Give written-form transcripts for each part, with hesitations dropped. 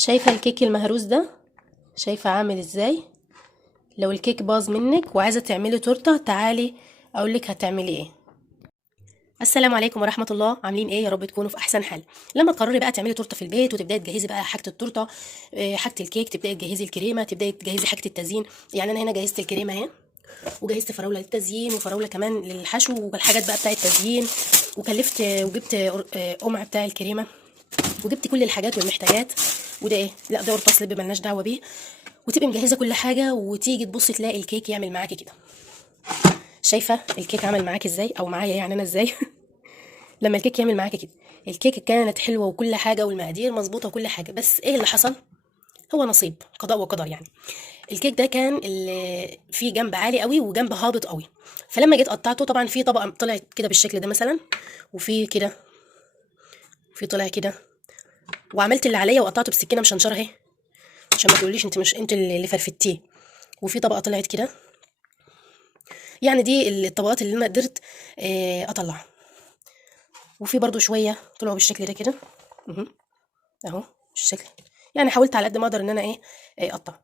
شايفة الكيك المهروس ده؟ شايفة عامل ازاي؟ لو الكيك باظ منك وعايزة تعملي تورتة تعالي اقولك هتعملي ايه. السلام عليكم ورحمة الله، عاملين ايه؟ يا رب تكونوا في احسن حال. لما تقرري بقى تعملي تورته في البيت وتبداي تجهزي بقى حاجة التورته، حاجة الكيك، تبداي تجهزي الكريمة، تبداي تجهزي حاجة التزيين. يعني انا هنا جهزت الكريمة اهي، وجهزت فراولة للتزيين وفراولة كمان للحشو والحاجات بقى بتاع التزيين، وكلفت وجبت قمع بتاع الكريمة، وجبت كل الحاجات والمحتاجات. وده ايه؟ لا ده قرطاس لب ملناش دعوه بيه. وتبقي مجهزه كل حاجه وتيجي تبصي تلاقي الكيك يعمل معاكي كده. شايفه الكيك عمل معاكي ازاي او معايا يعني انا ازاي؟ لما الكيك يعمل معاكي كده، الكيك كانت حلوه وكل حاجه والمقادير مظبوطه وكل حاجه، بس ايه اللي حصل؟ هو نصيب، قضاء وقدر يعني. الكيك ده كان فيه جنب عالي قوي وجنب هابط قوي. فلما جيت قطعته طبعا في طبقه طلعت كده بالشكل ده مثلا، وفي كده، في طلع كده. وعملت اللي عليا وقطعته بسكينه مشنشره اهي، عشان ما تقوليش انت مش انت اللي فرفتيه. وفي طبقه طلعت كده. يعني دي الطبقات اللي انا قدرت اطلعها. وفي برضو شويه طلعوا بالشكل ده كده. مهم. اهو بالشكل. يعني حاولت على قد ما اقدر ان انا ايه، اقطع.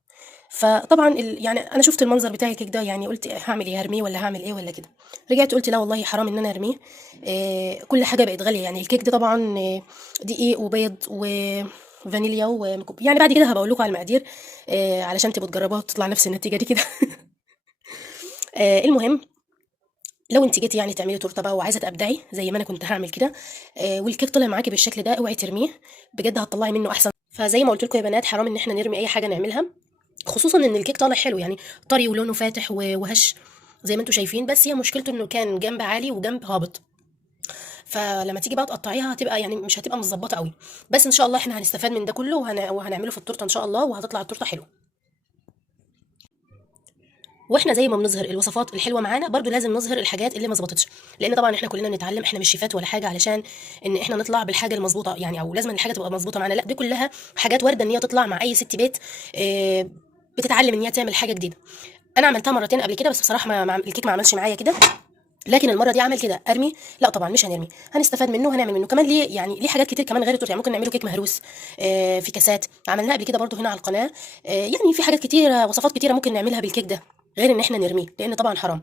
فطبعا يعني انا شفت المنظر بتاع الكيك ده، يعني قلت هعمل ايه، هرميه ولا هعمل ايه ولا كده. رجعت قلت لا والله حرام ان انا ارميه. كل حاجه بقت غاليه، يعني الكيك ده طبعا دقيق وبيض وفانيليا ومكب. يعني بعد كده هبقى اقول لكم على المقادير علشان تبقوا تجربوها وتطلع نفس النتيجه دي كده. المهم، لو انت جيتي يعني تعملي تورته بقى وعايزه تبدعي زي ما انا كنت هعمل كده، والكيك طلع معاكي بالشكل ده، اوعي ترميه، بجد هتطلعي منه احسن. فزي ما قلت لكم يا بنات، حرام ان احنا نرمي اي حاجه نعملها، خصوصا ان الكيك طالع حلو يعني، طري ولونه فاتح وهش زي ما انتم شايفين. بس هي مشكلته انه كان جنب عالي وجنب هابط، فلما تيجي بقى تقطعيها هتبقى يعني مش هتبقى متظبطه قوي. بس ان شاء الله احنا هنستفاد من ده كله وهنعمله في التورته ان شاء الله، وهتطلع التورته حلوه. واحنا زي ما بنظهر الوصفات الحلوه معانا، برضو لازم نظهر الحاجات اللي ما ظبطتش، لان طبعا احنا كلنا بنتعلم، احنا مش شيفات ولا حاجه علشان ان احنا نطلع بالحاجه المظبوطه يعني، او لازم الحاجه تبقى مظبوطه معانا. لا، دي كلها حاجات وارده ان هي تطلع مع اي ست بيت بتتعلم ان هي تعمل حاجه جديده. انا عملتها مرتين قبل كده، بس بصراحه الكيك ما عملش معايا كده. لكن المره دي عمل كده. ارمي؟ لا طبعا مش هنرمي، هنستفاد منه، هنعمل منه كمان ليه، يعني ليه حاجات كتير كمان غير التورته. يعني ممكن نعمله كيك مهروس في كاسات، عملناه قبل كده برضو هنا على القناه. يعني في حاجات كتيره، وصفات كتيره ممكن نعملها بالكيك ده، غير ان احنا نرميه لان طبعا حرام.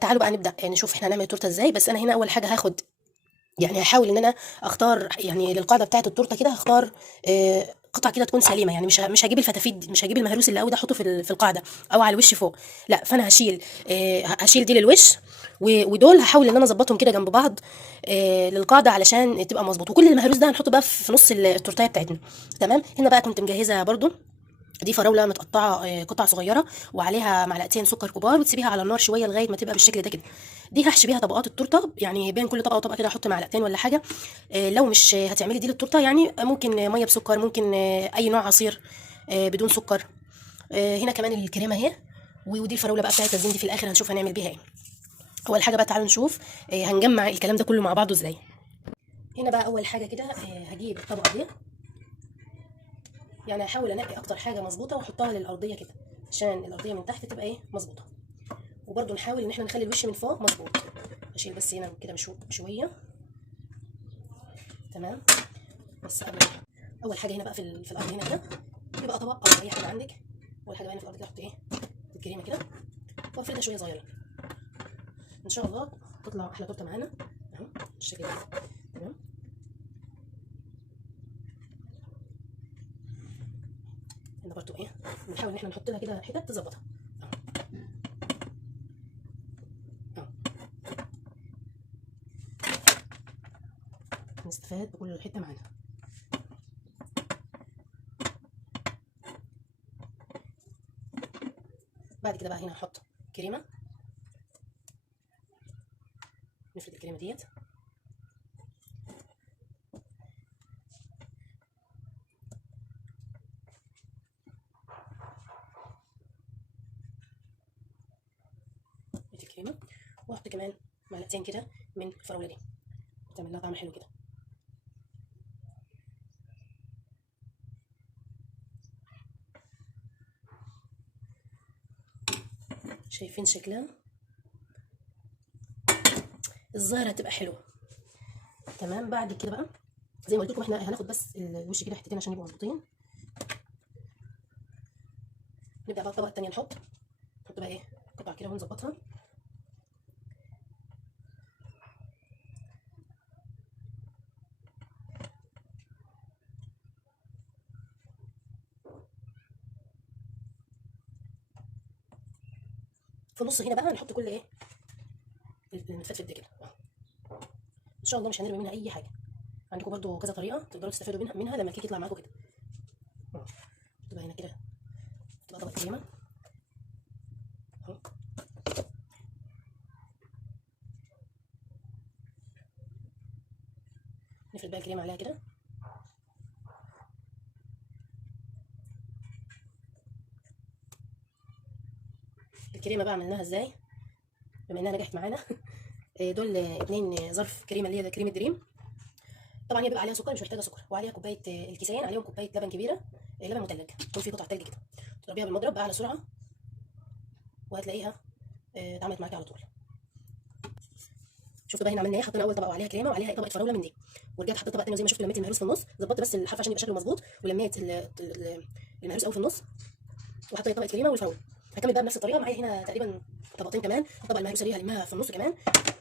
تعالوا بقى نبدا نشوف احنا هنعمل التورته ازاي. بس انا هنا اول حاجه هاخد، يعني هحاول ان انا اختار يعني للقاعده بتاعه التورته كده، هختار قطع كده تكون سليمه. يعني مش هجيب الفتافيت، مش هجيب المهروس اللي قوي ده احطه في القاعده او على الوش فوق. لا، فانا هشيل دي للوش، ودول هحاول ان انا اظبطهم كده جنب بعض للقاعده علشان تبقى مظبوط. وكل المهروس ده هنحطه بقى في نص التورتيه بتاعتنا. تمام. هنا بقى كنت مجهزه برضو، دي فراوله متقطعه قطع صغيره، وعليها معلقتين سكر كبار، وتسيبيها على النار شويه لغايه ما تبقى بالشكل ده كده. دي هحشي بيها طبقات التورته، يعني بين كل طبقه وطبقه كده احط معلقتين ولا حاجه. لو مش هتعملي دي للتورته يعني ممكن ميه بسكر، ممكن اي نوع عصير بدون سكر. هنا كمان الكريمه اهي، ودي الفراوله بقى بتاعت الزين دي في الاخر هنشوف هنعمل بيها ايه. اول حاجه بقى تعالوا نشوف هنجمع الكلام ده كله مع بعضه ازاي. هنا بقى اول حاجه كده هجيب الطبقه دي، يعني هحاول انقي اكتر حاجه مظبوطه واحطها للارضيه كده، عشان الارضيه من تحت تبقى ايه، مظبوطه. وبرده نحاول ان احنا نخلي الوش من فوق مظبوط. اشيل بس هنا كده شويه. تمام. بس اول حاجه هنا بقى في الارض هنا كده، يبقى طبق او اي حاجه عندك. اول حاجه بقى هنا في الارض كده احط ايه، الكريمه كده، وافردها شويه صغيره. ان شاء الله تطلع احلى تورته معانا اهو بالشكل ده. تمام. هنا برده ايه، بنحاول ان احنا نحط لها كده حتت تظبطها اهو. نستفاد بكل حته معانا. بعد كده بقى هنا هحط كريمه، نفرد الكريمه ديت. الكريمه، واحط كمان معلقتين كده من الفراوله دي، تعمل لها طعم حلو كده. شايفين شكلها؟ الظاهر هتبقى حلوه. تمام. بعد كده بقى زي ما قلت لكم احنا هناخد بس الوش كده حتتين عشان يبقوا مظبوطين. نبدا بقى الطبقه الثانيه نحط بقى ايه قطع كده ونظبطها. في النص هنا بقى نحط كل ايه المتفتفت ده كده. ان شاء الله مش هنرمي منها اي حاجه. عندكم برضو كذا طريقه تقدروا تستفادوا منها لما الكيك يطلع معاكم كده. تبقى هنا كده تبقى طبقه كريمه اهو. نفرد بقى الكريمه عليها كده. الكريمه بقى عملناها ازاي بما انها نجحت معانا؟ دول 2 ظرف كريمه اللي هي كريمه دريم. طبعا هي بيبقى عليها سكر، مش محتاجه سكر، وعليها كوبايه الكيسين عليهم كوبايه لبن كبيره، لبن مثلج يكون فيه قطع تلج كده. تضربيها بالمضرب باعلى سرعه وهتلاقيها اتعملت معاكي على طول. شفتوا بقى هنا عملنا ايه؟ حطينا اول طبقه وعليها كريمه وعليها طبقه فراوله من دي، ورجعت حطيت طبقه ثانيه زي ما شفتوا. لميت المهروس في النص، ظبطت بس الحرف عشان يبقى شكله مظبوط، ولميت المهروس قوي في النص، وحطيت طبقه كريمه والفراوله. هكمل بقى بنفس الطريقه. معايا هنا تقريبا طبقتين كمان، الطبقه المهروسه دي هلمها في النص كمان،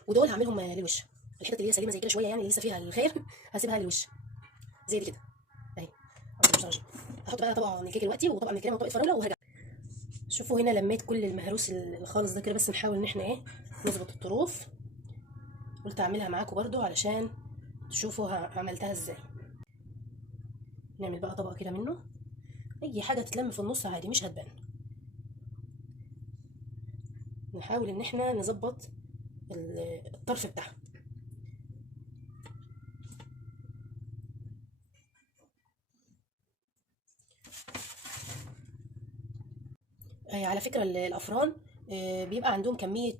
ودول هعملهم للوش. الحته اللي هي سليمه زي كده شويه يعني اللي لسه فيها الخير هسيبها للوش زي دي كده اهي. هحط بقى طبقه من الكيك دلوقتي وطبقه من الكريمه وطبقه فراوله وهرجع. شوفوا هنا لميت كل المهروس الخالص ده كده، بس نحاول ان احنا ايه نظبط الطروف. قلت اعملها معاكم برضو علشان تشوفوا عملتها ازاي. نعمل بقى طبقه كده منه، اي حاجه تتلم في النص عادي مش هتبان. نحاول ان احنا نظبط الطرف بتاعها. على فكره الافران بيبقى عندهم كميه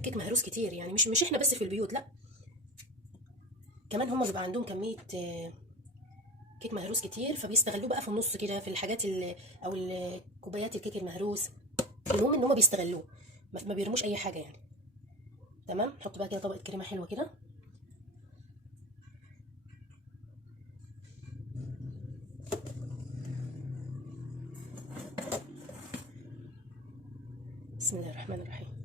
كيك مهروس كتير، يعني مش احنا بس في البيوت، لا كمان هم بيبقى عندهم كميه كيك مهروس كتير، فبيستغلوه بقى في النص كده في الحاجات او كوبايات الكيك المهروس. المهم ان هم بيستغلوه، ما بيرموش اي حاجه يعني. تمام. نحط بقى كده طبقه كريمه حلوه كده. بسم الله الرحمن الرحيم.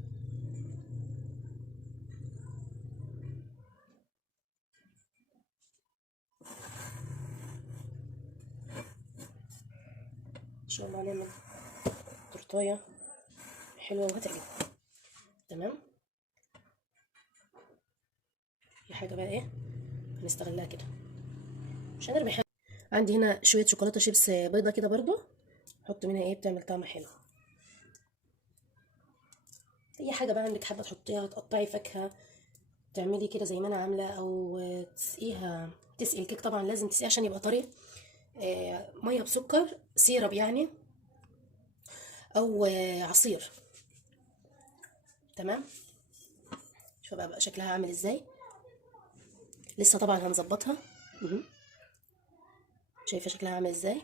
ان شاء الله هنعمل تورتايه حلوه وهتعجبكم. تمام. في حاجه بقى ايه هنستغلها كده، مش هنرمي حاجه. عندي هنا شويه شوكولاته شيبس بيضه كده برضو، احط منها ايه بتعمل طعم حلو. اي حاجه بقى عندك حابه تحطيها، تقطعي فاكهه تعملي كده زي ما انا عامله، او تسقيها. تسقي الكيك طبعا لازم تسقيه عشان يبقى طري. ميه بسكر سيرب يعني، او عصير. تمام. شوف بقى شكلها عامل ازاي. لسه طبعا هنظبطها. شايفه شكلها عامل ازاي؟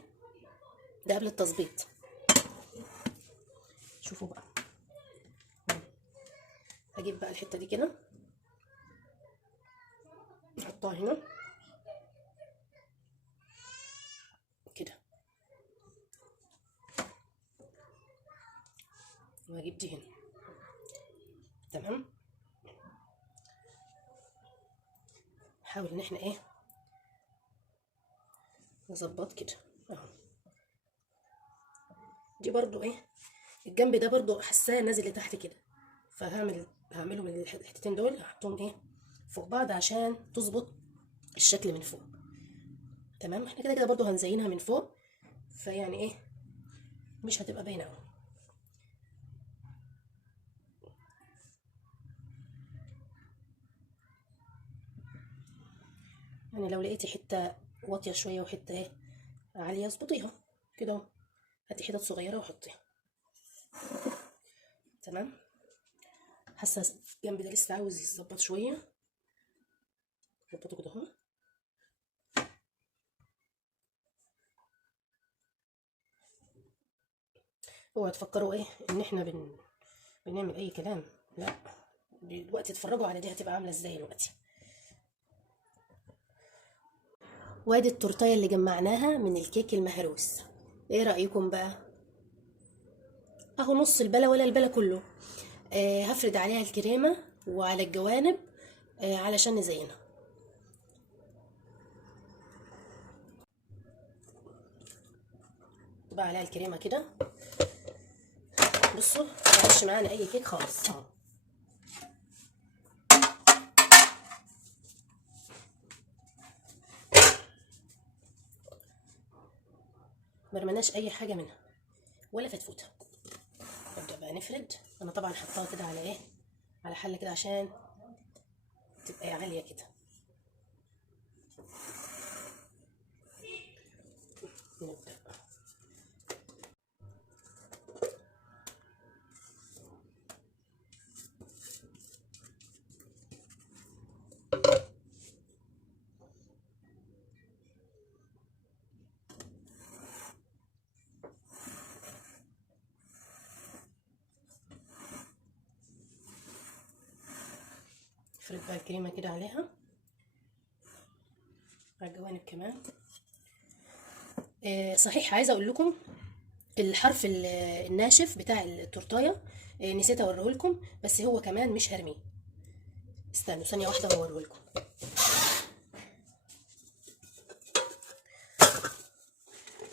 ده قبل التظبيط. شوفوا بقى. هجيب بقى الحته دي كده نحطها هنا كده، وهجيب دي هنا. تمام. نحاول ان احنا ايه نظبط كده اهو. دي برضو ايه الجنب ده برضو حاساه نازل لتحت كده، هعمله من الحتتين دول، هحطهم ايه فوق بعض عشان تظبط الشكل من فوق. تمام. احنا كده كده برضو هنزينها من فوق، فيعني ايه مش هتبقى باينه قوي. يعني لو لقيتي حته واطيه شويه وحته ايه عاليه اظبطيها كده اهو. هاتي حتت صغيره وحطيها. تمام. حاسه الجنب ده لسه عاوز يتظبط شويه، ظبطه كده اهو. اوعوا تفكروا ايه ان احنا بنعمل اي كلام، لا دلوقتي اتفرجوا على دي هتبقى عامله ازاي دلوقتي. وادي التورتيه اللي جمعناها من الكيك المهروس. ايه رايكم بقى؟ اهو نص البلا ولا البلا كله. هفرد عليها الكريمه وعلى الجوانب علشان نزينها. بقى عليها الكريمه كده. بصوا مش معانا اي كيك خالص اهو. مرمناش اي حاجه منها ولا فتفوته. نبدا بقى نفرد. انا طبعا حطاها كده على ايه، على حله كده عشان تبقى عاليه كده. نبدا نفرد بقى الكريمه كده عليها، على الجوانب كمان. صحيح عايزه اقول لكم الحرف الناشف بتاع التورتايه نسيت اوريه لكم، بس هو كمان مش هرميه. استنوا ثانيه واحده واوريه لكم.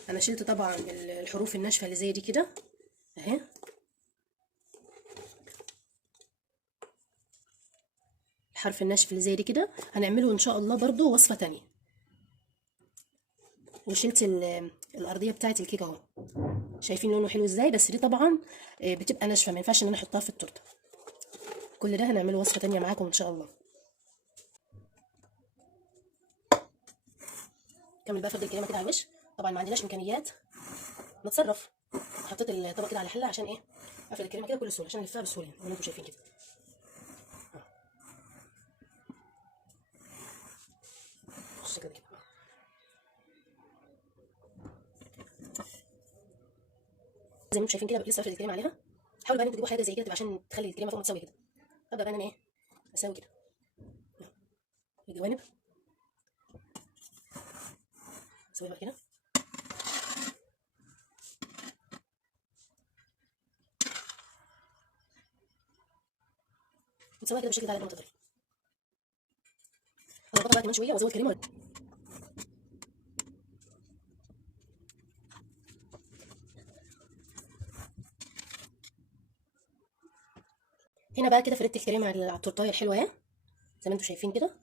انا شلت طبعا الحروف الناشفه اللي زي دي كده اهي. الحرف الناشف اللي زي دي كده هنعمله ان شاء الله برضو وصفه تانية. وشلت الارضيه بتاعه الكيكه اهو. شايفين لونه حلو ازاي؟ بس دي طبعا بتبقى ناشفه، ما ينفعش ان انا احطها في التورته. كل ده هنعمله وصفه تانية معاكم ان شاء الله. كمل بقى فرد الكريمه كده على الوش. طبعا ما عندناش امكانيات نتصرف. حطيت الطبق كده على حله عشان ايه؟ افرد الكريمه كده بكل سهوله عشان الفها بسهوله زي ما انتم شايفين كده. بالشكل كده. زي ما انتم شايفين كده لسه افرد الكريمه عليها. حاولوا بقى انتوا تجيبوا حاجه زي كده عشان تخلي الكريمه فوق متساويه كده. ابدا بقى انا ايه؟ اساوي كده الجوانب. اسويها بقى كده نسويها كده بالشكل ده على قد ما تقدري. هظبطها بقى كمان شويه وازود كريمه. هنا بقى كده فردت الكريمه على التورتايه الحلوه اهي زي ما انتم شايفين كده.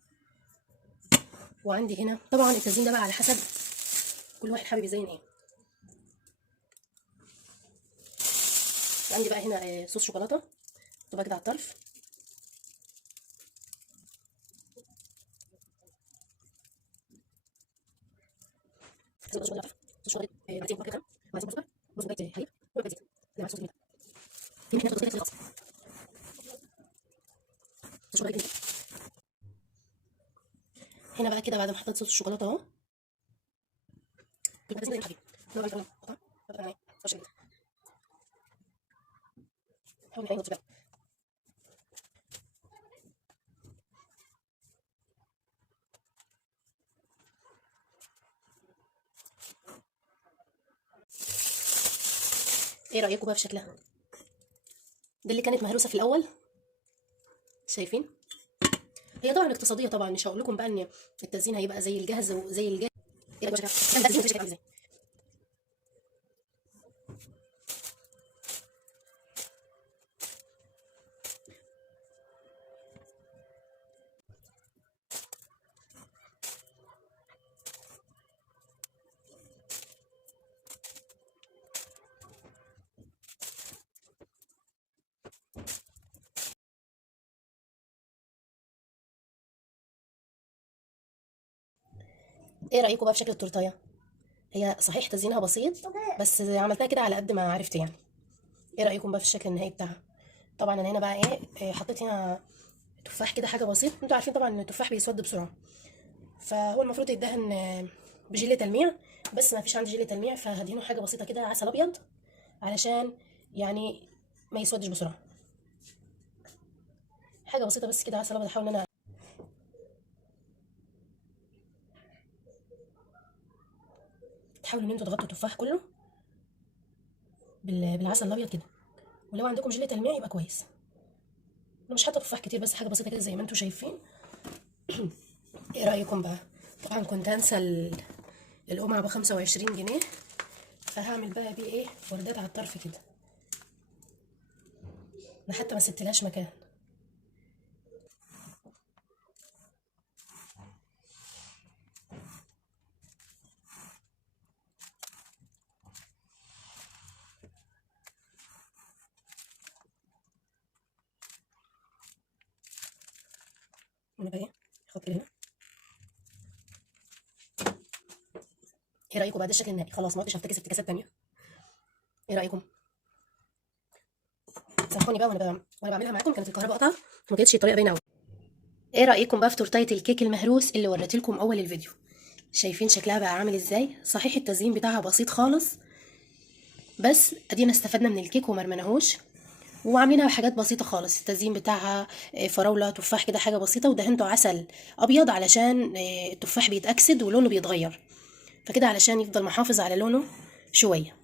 وعندي هنا طبعا التزيين ده بقى على حسب كل واحد حابب يزين ايه. عندي بقى هنا صوص شوكولاته طبقه كده على الطرف. صوص شوكولاته معلقتين كبار كده، معلقتين سكر، نص كوبايه حليب، وربع زيت. زي ما صوص جميل. هنا صوص كده صوص شوكولاته. هنا بقى كده بعد ما حطيت صوص الشوكولاته اهو يبقى زي الخفيف. لو عايز قطع طبعا ايه فرشه كده. حاول نعين وتبقى ايه رايكم بقى في شكلها؟ دي اللي كانت مهروسه في الاول شايفين. هي طبعا اقتصاديه طبعا، مش هقول لكم بقى ان التزيين هيبقى زي الجاهز وزي الجاهز. ايه رايكم شكلها ازاي؟ ايه رايكم بقى في شكل التورتايه؟ هي صحيح تزيينها بسيط بس عملتها كده على قد ما عرفت يعني. ايه رايكم بقى في الشكل النهائي بتاعها؟ طبعا انا هنا بقى ايه حطيت هنا تفاح كده حاجه بسيط. انتوا عارفين طبعا ان التفاح بيسود بسرعه، فهو المفروض يدهن بجيلي تلميع، بس ما فيش عندي جيلي تلميع فهدهنه حاجه بسيطه كده عسل ابيض علشان يعني ما يسودش بسرعه. حاجه بسيطه بس كده عسل ابيض. احاول ان انا تحاولوا ان انتوا تغطوا التفاح كله بالعسل الابيض كده، ولو عندكم جيلي تلميع يبقى كويس. انا مش حاطه تفاح كتير، بس حاجه بسيطه كده زي ما انتوا شايفين. ايه رايكم بقى؟ طبعا كنت هنسى القمع ب25 جنيه، فهعمل بقى بيه ايه، وردات على الطرف كده. انا حتى ما سبتلهاش مكان. انا بقى ايه، احط كده هنا. ايه رايكم بعد الشكل النهائي؟ خلاص ما عدتش هفتكس افتكاسات تانية. ايه رايكم؟ سامحوني بقى، وانا بعملها معاكم كانت الكهرباء قطعه، ما كانتش الطريقه باينه قوي. ايه رايكم بقى في تورتايه الكيك المهروس اللي وريت لكم اول الفيديو؟ شايفين شكلها بقى عامل ازاي؟ صحيح التزيين بتاعها بسيط خالص، بس ادينا استفدنا من الكيك وما رميناهوش، وعاملينها بحاجات بسيطه خالص. التزيين بتاعها فراوله تفاح كده، حاجه بسيطه، ودهنته عسل ابيض علشان التفاح بيتاكسد ولونه بيتغير، فكده علشان يفضل محافظ على لونه شويه.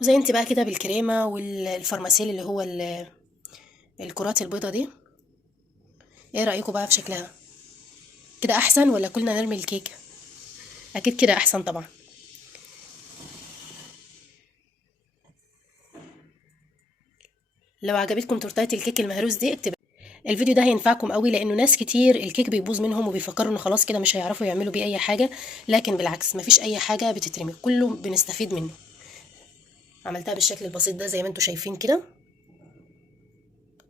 وزي انت بقى كده بالكريمه والفرماسيل اللي هو الكرات البيضه دي. ايه رايكم بقى في شكلها؟ كده احسن ولا كلنا نرمي الكيك؟ اكيد كده احسن طبعا. لو عجبتكم تورتايه الكيك المهروس دي اكتب. الفيديو ده هينفعكم قوي، لانه ناس كتير الكيك بيبوظ منهم وبيفكروا انه خلاص كده مش هيعرفوا يعملوا بيه اي حاجه، لكن بالعكس مفيش اي حاجه بتترمي، كله بنستفيد منه. عملتها بالشكل البسيط ده زي ما انتم شايفين كده،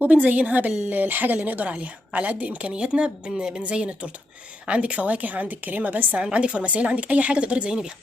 وبنزينها بالحاجه اللي نقدر عليها على قد امكانياتنا. بنزين التورته. عندك فواكه، عندك كريمه، بس عندك فرماسيل، عندك اي حاجه تقدري تزيني بيها.